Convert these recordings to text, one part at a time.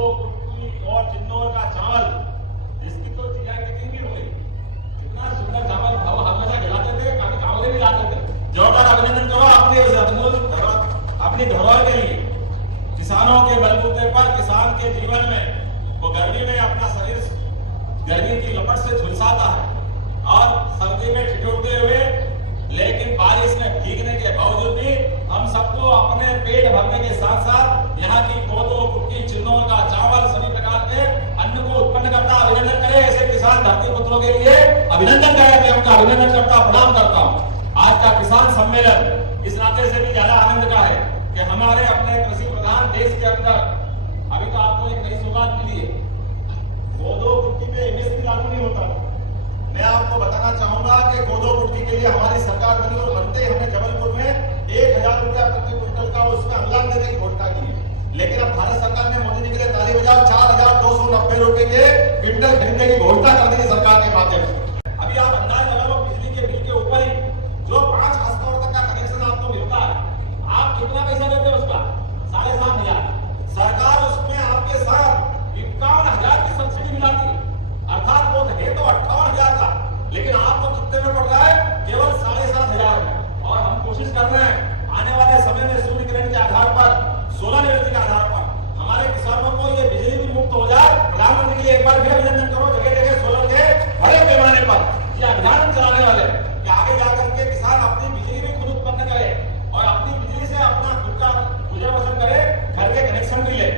कोदो, कुटकी और चिन्नौर का चावल, जिसकी तो जीआई टैगिंग भी हो गई। कितना सुंदर चावल हम हमेशा खिलाते थे, काफी चावल भी लाते थे। जोरदार अभिनंदन करो अपनी धरोहर के लिए। किसानों के बलबूते पर किसान के जीवन में वो गर्मी में अपना शरीर गर्मी की लपट से झुलसाता है और सर्दी में ठिठुरते हुए, लेकिन बारिश में भीगने के बावजूद भी हम सबको अपने पेट भरने के साथ साथ यहाँ की कोदो, कुटकी, चिन्नौर का चावल, सभी प्रकार के अन्न को उत्पन्न करता। अभिनंदन करें ऐसे किसान धरती पुत्रों के लिए, अभिनंदन करें। मैं उनका अभिनंदन करता, प्रणाम करता हूँ। आज का किसान सम्मेलन इस नाते से भी ज्यादा आनंद का है कि हमारे अपने कृषि प्रधान देश के अंदर अभी तो आपको एक नई सौगात मिली है। कोदो, कुटकी पे एमएसपी लागू नहीं होता। मैं आपको बताना चाहूंगा कि कोदो, कुटकी के लिए हमारी सरकार बनी और बनते हमने जबलपुर में 1000 रुपया प्रति क्विंटल का उसमें अनुदान देने की घोषणा की है। लेकिन अब भारत सरकार ने मोदी जी के लिए ताली बजाओ, 4290 रुपए के क्विंटल खरीदने की घोषणा कर दी सरकार के माध्यम से। अभी आप अंदाज लगा लो, बिजली के बिल के ऊपर ही जो 5 हॉर्स तक का कनेक्शन आपको मिलता है, आप कितना पैसा देते हैं उसका? 7,500। सरकार उसमें आपके साथ 51,000 की सब्सिडी मिलाती है, अर्थात वो है तो 58,000 का, लेकिन आपको कितने में पड़ रहा है? केवल 7,500 में। और हम कोशिश कर रहे हैं आने वाले समय में सूर्य किरण के आधार पर, सोलर एनर्जी के आधार पर हमारे किसानों को ये बिजली भी मुक्त हो जाए। प्रधानमंत्री के लिए एक बार फिर अभिनंदन करो। जगह जगह सोलर के बड़े पैमाने पर ये अभियान चलाने वाले कि आगे जाकर के किसान अपनी बिजली भी खुद उत्पन्न करे और अपनी बिजली से अपना खुद का गुजर बसर करे, घर के कनेक्शन भी ले।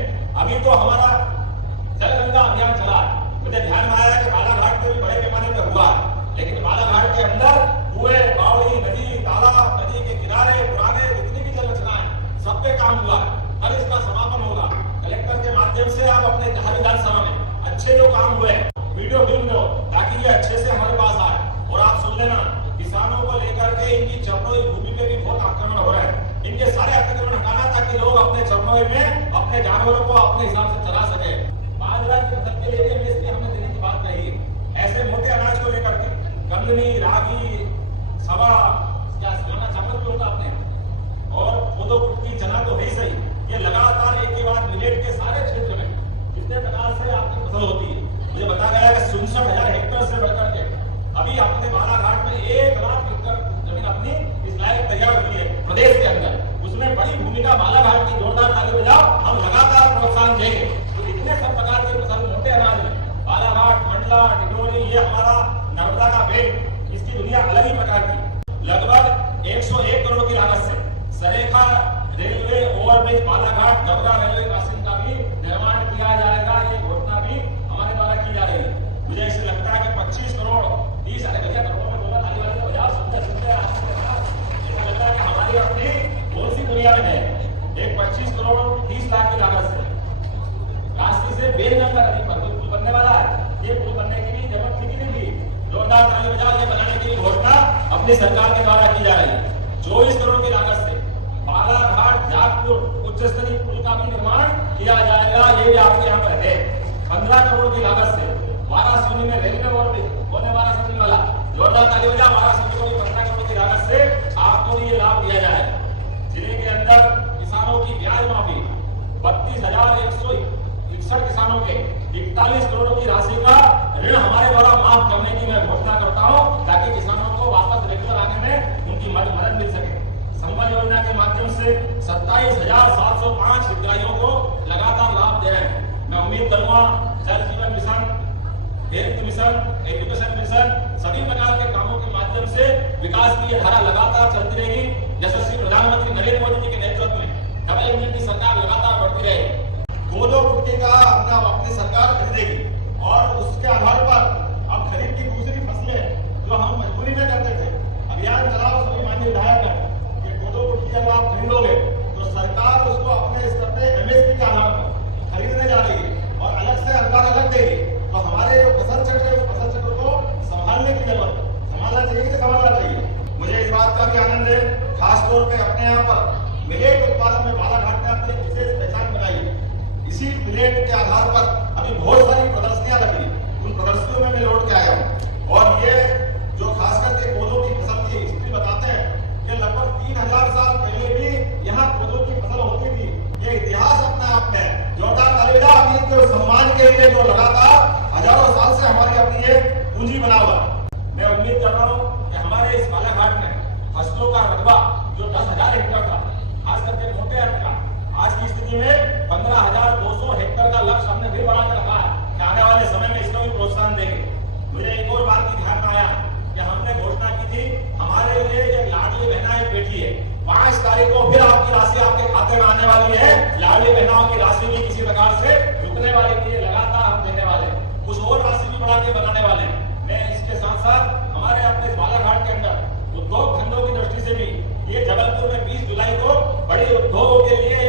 अभी तो हमारा जल गंगा अभियान चला है, मुझे ध्यान में आया कि बालाघाट में भी बड़े पैमाने पर हुआ है, लेकिन बालाघाट के अंदर कुएं, बावड़ी, नदी, तालाब, नदी के किनारे पुराने जितनी भी जल रचनाएं, सब पे काम हुआ है। कल इसका समापन होगा। कलेक्टर के माध्यम से आप अपने विधानसभा में अच्छे जो काम हुए वीडियो फिल्म दो, ताकि ये अच्छे से हमारे पास आए। और आप सुन लेना, किसानों को लेकर के इनकी चरणों भूमि पे भी बहुत आक्रमण हो रहा है। इनके सारे अतिक्रमण हटाना, ताकि लोग अपने चरणों में अपने जानवरों को अपने हिसाब से चला सके। बाजरा की फसल के लिए एमएसपी हमने देने की बात कही है। ऐसे मोटे अनाज को लेकर के कंगनी, रागी, सवा, क्या सिलाना चावल भी होता अपने, और कोदो, कुटकी, चना तो है ही सही। ये लगातार एक के बाद मिलेट के सारे क्षेत्र में जितने प्रकार से आपकी फसल होती है, मुझे बताया गया कि 67,000 हेक्टेयर से बढ़कर के अभी अपने बालाघाट में 1 लाख हेक्टेयर जमीन अपनी इस लायक तैयार हुई है प्रदेश के अंदर। उसमें बड़ी भूमिका बालाघाट की। जोरदार ताली बजाओ। हम लगातार प्रोत्साहन देंगे। तो इतने सब प्रकार के फसल मोटे अनाज में बालाघाट, मंडला, डिडोरी, ये हमारा नर्मदा का बेल्ट, इसकी दुनिया अलग ही प्रकार की। लगभग 101 करोड़ की लागत से Sarekha railway overbridge Balaghat Dabra railway crossing का भी निर्माण किया जाएगा। ये घोषणा भी हमारे द्वारा की जा रही है। मुझे इससे लगता है कि 25 करोड़ 30 करोड़ में बोला ताली वाले बजाओ। सुंदर सुंदर ऐसा लगता है कि हमारी अपनी कौन सी दुनिया में है। एक 25 करोड़ 30 लाख की लागत से रास्ते से बेलगंगा नदी पर पुल बनने वाला है। ये पुल बनने की भी जरूरत थी कि नहीं थी? जोरदार ताली बजाओ। ये बनाने की घोषणा अपनी सरकार के द्वारा की जा रही है। 24 करोड़ की लागत से बालाघाट जागपुर उच्च स्तरीय पुल का भी निर्माण किया जाएगा। ये भी आपके यहाँ पर है। 15 करोड़ की लागत से वाराणसी में रेलवे ओवरब्रिज होने वाला। जोरदार ताली बजाओ। वाराणसी को भी 15 करोड़ की लागत से आपको भी ये लाभ दिया जाएगा। जिले के अंदर किसानों की ब्याज माफी 32,161 किसानों के 41 करोड़ की राशि का ऋण हमारे द्वारा माफ करने की मैं घोषणा करता हूं, ताकि किसानों को वापस रेगुलर आने में उनकी मदद मिल सके। संबल योजना के माध्यम से 27,705 हितग्राहियों को लगातार लाभ दे रहे हैं। मैं उम्मीद करूंगा जल जीवन mission, health mission, education mission, सभी प्रकार के कामों के माध्यम से विकास की धारा लगातार चलती रहेगी। यशस्वी प्रधानमंत्री नरेंद्र मोदी जी के नेतृत्व में डबल इंजन की सरकार लगातार बढ़ती रहेगी। कोदो, कुटकी का अपनी सरकार खरीदेगी और उसके आधार पर अब खरीद की दूसरी फसलें जो हम मजबूरी में करते थे, अभियान चलाओ सभी माननीय विधायक कोदो, कुटकी अगर आप खरीदोगे तो सरकार उसको अपने स्तर पे एमएसपी के आधार पर खरीदने जा रही है और अलग से अनुदान अलग देगी। तो हमारे जो फसल चक्र है, उस फसल चक्र को संभालने की जरूरत है। संभालना चाहिए कि संभालना चाहिए। मुझे इस बात का भी आनंद है, खासतौर पे अपने यहाँ पर मिलेट उत्पादन में बालाघाट ने अपनी विशेष पहचान बनाई है। इसी मिलेट के आधार पर अभी बहुत सारी प्रदर्शनियां लगी, उन प्रदर्शनियों में मैं लौट के आया हूँ। और ये जो खास करके कोदो की फसल की हिस्ट्री बताते हैं कि लगभग 3000 साल पहले भी यहाँ कोदो की फसल होती थी। ये इतिहास अपने आप में जोरदार तालियां अभी के सम्मान के लिए जो लगातार हजारों साल से हमारी अपनी ये पूंजी बना हुआ। मैं उम्मीद कर रहा हूँ कि हमारे इस बालाघाट में फसलों का रकबा जो 10,000 हेक्टेयर था, खास करके मोटे अर्थ का, आज की स्थिति में 15,200 हेक्टेयर का लक्ष्य हमने फिर बढ़ा कर रखा है कि आने वाले समय में इसको भी प्रोत्साहन देंगे। मुझे एक और बात की ध्यान में आया कि हमने घोषणा की थी हमारे लिए एक लाडली बहना एक बेटी है, 5 तारीख को फिर आपकी राशि आपके खाते में आने वाली है। लाडली बहनाओं की राशि भी किसी प्रकार से रुकने वाली नहीं है, लगातार हम देने वाले हैं, कुछ और राशि भी बढ़ा के बनाने वाले हैं। मैं इसके साथ साथ हमारे अपने बालाघाट के अंदर उद्योग धंधों की दृष्टि से भी ये जबलपुर में 20 जुलाई को बड़ी उद्योगों के लिए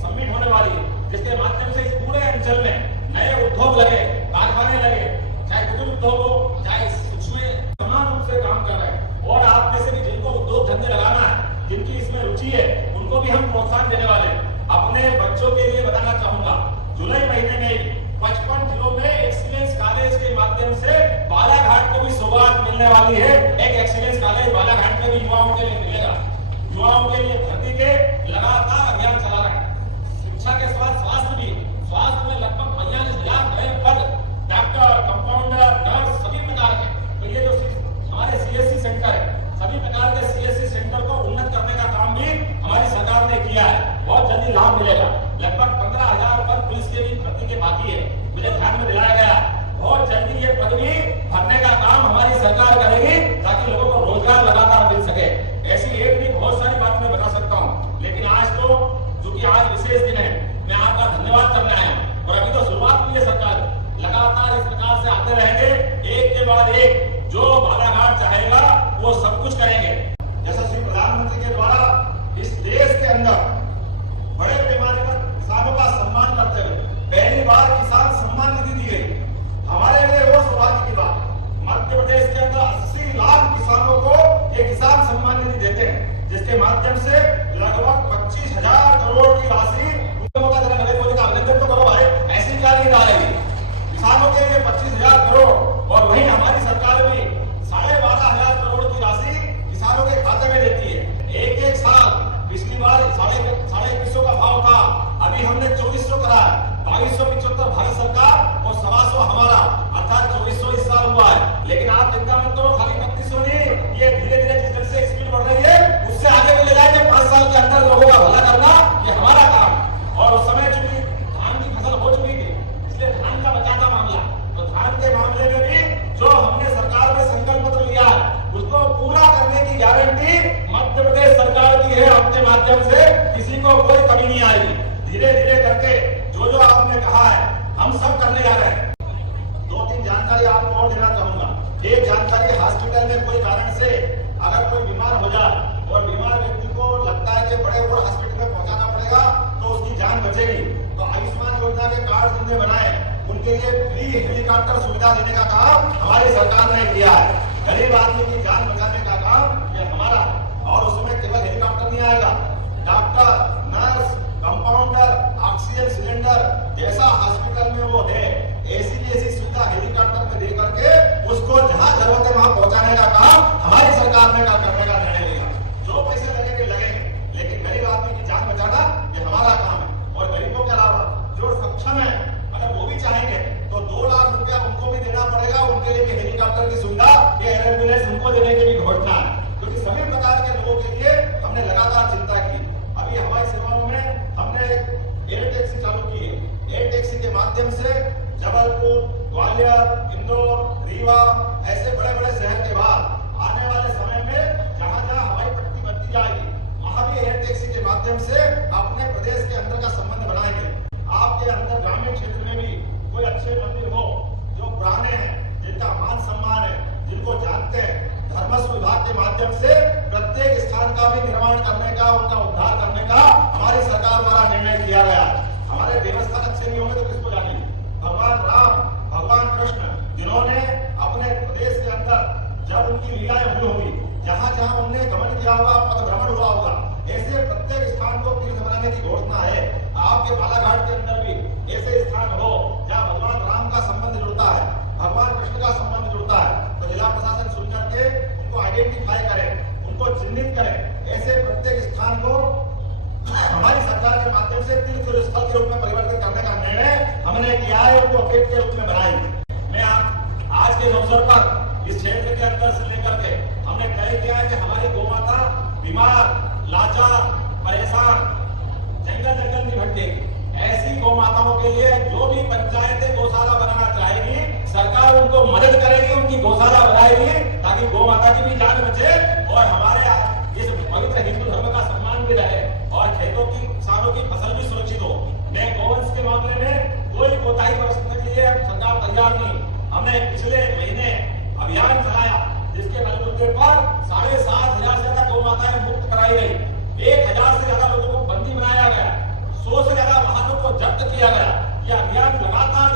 समिट होने वाली है, जिसके माध्यम से इस पूरे अंचल में नए उद्योग लगे, कारखाने लगे, चाहे कुटीर उद्योग हो चाहे सूक्ष्म, समान रूप से काम कर रहे हैं। और आप में से भी जिनको उद्योग धंधे लगाना है, जिनकी इसमें रुचि है, उनको भी हम प्रोत्साहन देने वाले हैं। अपने बच्चों के लिए बताना चाहूंगा, जुलाई महीने में 55 जिलों में एक्सीलेंस कॉलेज के माध्यम से बालाघाट को भी सौगात मिलने वाली है। एक एक्सीलेंस कॉलेज बालाघाट में भी युवाओं के लिए मिलेगा। युवाओं के लिए भर्ती के लगातार अभियान चला रहे हैं। शिक्षा के साथ स्वास्थ्य भी, स्वास्थ्य में लगभग 42,000 नए पद, डॉक्टर, कंपाउंडर, नर्स, सभी प्रकार के। तो ये जो हमारे सीएससी सेंटर है, सभी प्रकार के सीएससी सेंटर को उन्नत करने का काम भी हमारी सरकार ने किया है। बहुत जल्दी लाभ मिलेगा। लगभग 15,000 पद पुलिस के भी भर्ती के बाकी है, मुझे ध्यान में दिलाया गया। बहुत जल्दी ये पद भी भरने का काम हमारी सरकार करेगी ताकि लोगों को रोजगार लगातार मिल सके। ऐसी एक नहीं बहुत सारी बात मैं बता सकता हूँ, लेकिन आज तो चूंकि आज विशेष दिन है, मैं आपका धन्यवाद करने आया हूँ। और अभी तो शुरुआत हुई है सरकार, लगातार इस प्रकार से आते रहेंगे, एक के बाद एक जो बालाघाट चाहेगा वो सब कुछ करेंगे। यशस्वी प्रधानमंत्री के द्वारा इस देश के अंदर बड़े पैमाने पर किसानों का सम्मान करते हुए पहली बार किसान सम्मान निधि दी गई। हमारे लिए वो सौभाग्य की बात, मध्य प्रदेश के अंदर 80 लाख किसानों को ये किसान सम्मान निधि देते हैं, जिसके माध्यम से लगभग 25,000 करोड़ की राशि नरेंद्र मोदी का अभिनंदन तो करो भाई, ऐसी क्या नींद आ रही किसानों के लिए 25,000 करोड़। और वहीं हमारी सरकार भी 12,500 करोड़ की राशि किसानों के खाते में देती है। एक साल, पिछली बार 21,500 का भाव था, अभी हमने 2400 करा है, 2275 भारत सरकार और 125 हमारा, अर्थात 2400 इस साल हुआ है। लेकिन आप चिंता मत करो, खाली 3200 नहीं, ये धीरे धीरे जिस तरह से स्पीड बढ़ रही है उससे आगे भी ले जाएंगे। 5 साल के अंदर लोगों का भला करना ये हमारा काम। और उस समय चूंकि धान की फसल हो चुकी थी, इसलिए धान का बचा था मामला, तो धान के मामले में भी जो हमने सरकार में संकल्प पत्र लिया उसको पूरा करने की गारंटी मध्य प्रदेश सरकार की है। अपने माध्यम से किसी को कोई कमी नहीं आएगी। धीरे धीरे करके जो जो आपने कहा है हम सब करने जा रहे हैं। 2-3 जानकारी आपको और देना चाहूंगा। एक जानकारी, हॉस्पिटल में कोई कारण से अगर कोई बीमार हो जाए और बीमार व्यक्ति को लगता है कि बड़े और हॉस्पिटल में पहुंचाना पड़ेगा तो उसकी जान बचेगी, तो आयुष्मान योजना के कार्ड जिनने बनाए उनके लिए फ्री हेलीकॉप्टर सुविधा देने का काम हमारी सरकार ने किया है। गरीब आदमी की जान बचाने का काम ये हमारा। और उसमें केवल हेलीकॉप्टर नहीं आएगा, doctor, nurse, compounder, oxygen cylinder जैसा हॉस्पिटल में वो है, ऐसी सुविधा हेलीकॉप्टर में दे करके उसको जहां जरूरत है वहां पहुंचाने का काम हमारी सरकार ने करने का निर्णय लिया। जो पैसे लगेंगे लगेंगे, लेकिन गरीब आदमी की जान बचाना ये हमारा काम है। और गरीबों के अलावा जो सक्षम है, अगर वो भी चाहेंगे तो 2 लाख रुपया उनको भी देना पड़ेगा। उनके लिए भी हेलीकॉप्टर की सुविधा, ये एम्बुलेंस उनको देने की भी घोषणा है, क्योंकि सभी प्रकार के लोगों के लिए हमने लगातार चिंता की। अभी हवाई सेवाओं में हमने एयर टैक्सी चालू की है। एयर टैक्सी के माध्यम से जबलपुर, ग्वालियर, इंदौर, रीवा ऐसे बड़े बड़े शहर के बाद आने वाले समय में जहां जहां हवाई पट्टी बनती जाएगी वहां भी एयर टैक्सी के माध्यम से अपने प्रदेश के अंदर का संबंध बनाएंगे। आपके अंदर ग्रामीण क्षेत्र में भी कोई अच्छे मंदिर हो जो पुराने हैं, जिनका मान सम्मान है, जिनको जानते हैं, धर्मस्व विभाग के माध्यम से प्रत्येक स्थान का भी निर्माण करने का, उनका उद्धार करने का हमारी सरकार द्वारा निर्णय किया गया। हमारे देवस्थान अच्छे नहीं होंगे तो किसको जानेंगे। भगवान राम, भगवान कृष्ण जिन्होंने अपने प्रदेश के अंदर जब उनकी लीलाएं हुई होगी, जहां जहां उन्होंने गमन किया होगा, पथ भ्रमण हुआ होगा, ऐसे प्रत्येक स्थान को तीर्थ बनाने की घोषणा है। आपके बालाघाट के अंदर भी ऐसे स्थान हो जहां भगवान राम का संबंध जुड़ता है, भगवान कृष्ण का संबंध जुड़ता है, तो जिला प्रशासन सुन करके उनको आइडेंटिफाई करे, उनको चिन्हित करे। ऐसे प्रत्येक स्थान को हमारी सरकार के माध्यम से तीर्थ स्थल के रूप में परिवर्तित करने का को पेट के रूप में बनाई। मैं आज के अवसर पर इस क्षेत्र के अंदर से लेकर के हमने तय किया है कि हमारी गौ माता बीमार, लाचार, परेशान, जंगल जंगल नहीं भटकेगी। ऐसी गौ माताओं के लिए जो भी पंचायतें गौशाला बनाना चाहेगी, सरकार उनको मदद करेगी, उनकी गौशाला बनाएगी, ताकि गौ माता की भी जान बचे और हमारे इस पवित्र हिंदू धर्म का सम्मान भी रहे और खेतों की, किसानों की फसल भी सुरक्षित हो। मैं गौवंश के मामले में कोई कोताही बरतने के लिए सरकार तैयार नहीं। हमने पिछले महीने अभियान चलाया जिसके बलबूते पर 7,500 से ज्यादा गौ माताएं मुक्त कराई गई, 1,000 से ज्यादा लोगों को बंदी बनाया गया, 100 से ज्यादा वाहनों को जब्त किया गया। यह अभियान लगातार